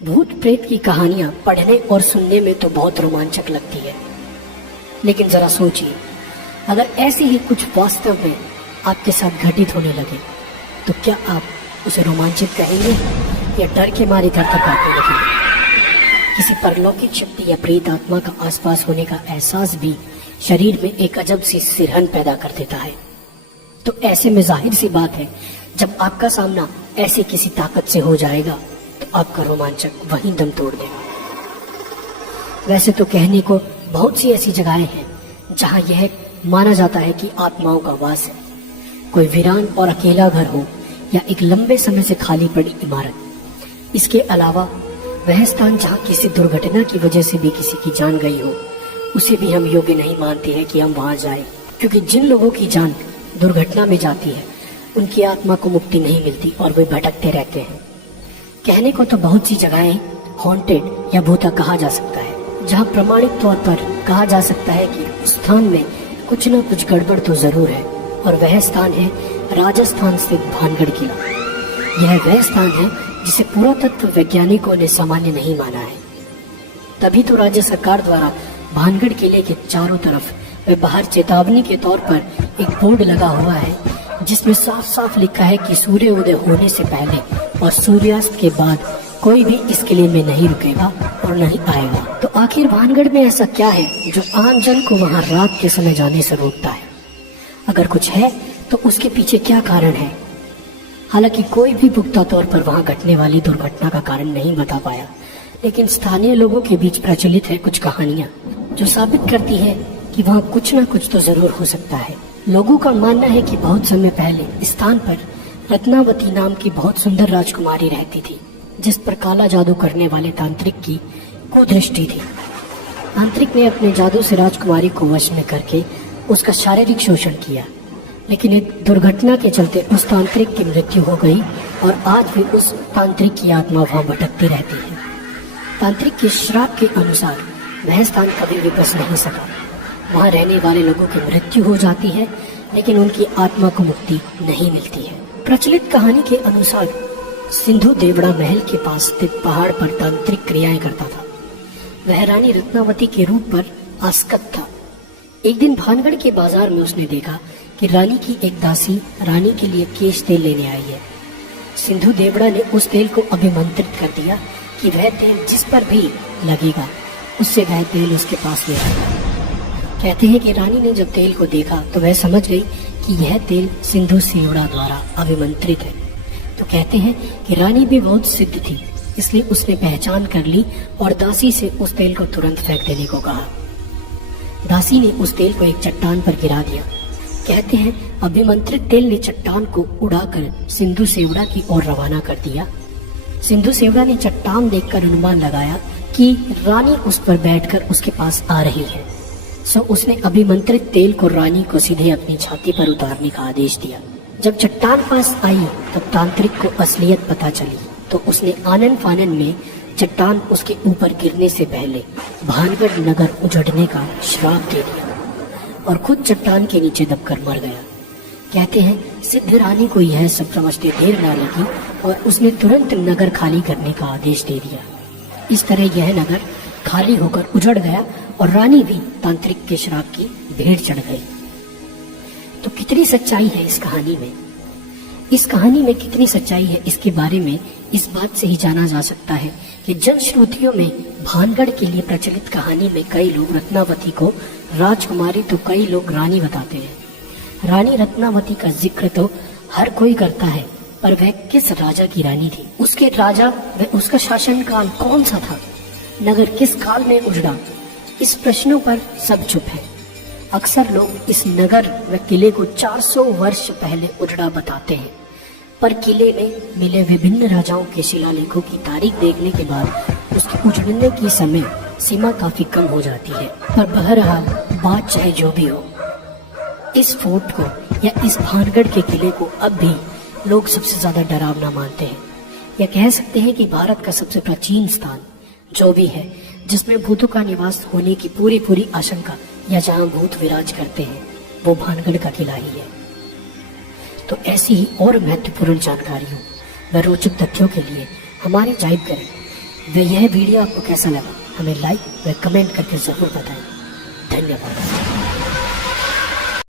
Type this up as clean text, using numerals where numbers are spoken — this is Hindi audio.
भूत प्रेत की कहानियां पढ़ने और सुनने में तो बहुत रोमांचक लगती है, लेकिन जरा सोचिए, अगर ऐसे ही कुछ वास्तव में आपके साथ घटित होने लगे तो क्या आप उसे रोमांचित कहेंगे या डर के मारे थरथराने लगेंगे? किसी परलौकिक शक्ति या प्रेत आत्मा का आसपास होने का एहसास भी शरीर में एक अजब सी सिरहन पैदा कर देता है। तो ऐसे में जाहिर सी बात है, जब आपका सामना ऐसी किसी ताकत से हो जाएगा तो आपका रोमांचक वहीं दम तोड़ देगा। वैसे तो कहने को बहुत सी ऐसी जगहें हैं जहां यह माना जाता है कि आत्माओं का वास है। कोई वीरान और अकेला घर हो या एक लंबे समय से खाली पड़ी इमारत। इसके अलावा वह स्थान जहां किसी दुर्घटना की वजह से भी किसी की जान गई हो, उसे भी हम योग्य नहीं मानते हैं कि हम वहां जाएं, क्योंकि जिन लोगों की जान दुर्घटना में जाती है उनकी आत्मा को मुक्ति नहीं मिलती और वे भटकते रहते हैं। कहने को तो बहुत सी जगहें हॉन्टेड या भूता कहा जा सकता है, जहां प्रमाणिक तौर पर कहा जा सकता है कि उस स्थान में कुछ न कुछ गड़बड़ तो जरूर है, और वह स्थान है राजस्थान स्थित भानगढ़ किला। यह वह स्थान है जिसे पुरातत्व वैज्ञानिकों ने सामान्य नहीं माना है। तभी तो राज्य सरकार द्वारा भानगढ़ किले के चारों तरफ व बाहर चेतावनी के तौर पर एक बोर्ड लगा हुआ है, जिसमें साफ साफ लिखा है कि सूर्य उदय होने से पहले और सूर्यास्त के बाद कोई भी इस किले में नहीं रुकेगा और नहीं आएगा। तो आखिर भानगढ़ में ऐसा क्या है जो आम जन को वहां रात के समय जाने से रोकता है? अगर कुछ है तो उसके पीछे क्या कारण है? हालांकि कोई भी पुख्ता तौर पर वहां घटने वाली दुर्घटना का कारण नहीं बता पाया, लेकिन स्थानीय लोगों के बीच प्रचलित है कुछ कहानियां जो साबित करती है कि वहां कुछ न कुछ तो जरूर हो सकता है। लोगों का मानना है कि बहुत समय पहले इस स्थान पर रत्नावती नाम की बहुत सुंदर राजकुमारी रहती थी, जिस पर काला जादू करने वाले तांत्रिक की कुदृष्टि थी। तांत्रिक ने अपने जादू से राजकुमारी को वश में करके उसका शारीरिक शोषण किया, लेकिन एक दुर्घटना के चलते उस तांत्रिक की मृत्यु हो गई और आज भी उस तांत्रिक की आत्मा वहां भटकती रहती है। तांत्रिक के श्राप के अनुसार वह स्थान कभी भी बस नहीं सका। वहां रहने वाले लोगों की मृत्यु हो जाती है, लेकिन उनकी आत्मा को मुक्ति नहीं मिलती है। प्रचलित कहानी के अनुसार सिंधु देवड़ा महल के पास स्थित पहाड़ पर तांत्रिक क्रियाएं करता था। वह रानी रत्नावती के रूप पर आसक्त था। एक दिन भानगढ़ के बाजार में उसने देखा कि रानी की एक दासी रानी के लिए केश तेल लेने आई है। सिंधु देवड़ा ने उस तेल को अभिमंत्रित कर दिया कि वह तेल जिस पर भी लगेगा उससे वह तेल उसके पास ले आएगा। कहते हैं कि रानी ने जब तेल को देखा तो वह समझ गई कि यह तेल सिंधु सेवड़ा द्वारा अभिमंत्रित है। तो कहते हैं कि रानी भी बहुत सिद्ध थी, इसलिए उसने पहचान कर ली और दासी से उस तेल को तुरंत फेंक देने को कहा। दासी ने उस तेल को एक चट्टान पर गिरा दिया। कहते हैं अभिमंत्रित तेल ने चट्टान को उड़ाकर सिंधु सेवड़ा की ओर रवाना कर दिया। सिंधु सेवड़ा ने चट्टान देखकर अनुमान लगाया कि रानी उस पर बैठकर उसके पास आ रही है। सो उसने अभिमंत्रित तेल को रानी को सीधे अपनी छाती पर उतारने का आदेश दिया। जब चट्टान पास आई तब तांत्रिक को असलियत पता चली, तो उसने आनन फानन में चट्टान उसके ऊपर गिरने से पहले भानगढ़ नगर उजड़ने का श्राप दे दिया और खुद चट्टान के नीचे दबकर मर गया। कहते हैं सिद्ध रानी को यह सब समझते देर न लगी और उसने तुरंत नगर खाली करने का आदेश दे दिया। इस तरह यह नगर खाली होकर उजड़ गया और रानी भी तांत्रिक के श्राप की भेंट चढ़ गई। तो कितनी सच्चाई है इस कहानी में? इस कहानी में कितनी सच्चाई है इसके बारे में इस बात से ही जाना जा सकता है कि जनश्रुतियों में भानगढ़ के लिए प्रचलित कहानी में कई लोग रत्नावती को राजकुमारी तो कई लोग रानी बताते हैं। रानी रत्नावती का जिक्र तो हर कोई करता है, पर वह किस राजा की रानी थी? उसके राजा व उसका शासनकाल कौन सा था? नगर किस काल में उजड़ा? इस प्रश्नों पर सब चुप है। अक्सर लोग इस नगर व किले को 400 वर्ष पहले उजड़ा बताते हैं, पर किले में मिले विभिन्न राजाओं के शिलालेखों की तारीख देखने के बाद उसके उजड़ने की समय सीमा काफी कम हो जाती है। पर बहरहाल बात चाहे जो भी हो, इस फोर्ट को या इस भानगढ़ के किले को अब भी लोग सबसे ज्यादा डरावना मानते हैं। या कह सकते हैं कि भारत का सबसे प्राचीन स्थान जो भी है, जिसमें भूतों का निवास होने की पूरी आशंका या जहां भूत विराज करते हैं, वो भानगढ़ का किला ही है। तो ऐसी ही और महत्वपूर्ण जानकारियों व रोचक तथ्यों के लिए हमारे जाइब करें व यह वीडियो आपको कैसा लगा हमें लाइक व कमेंट करके ज़रूर बताएं। धन्यवाद।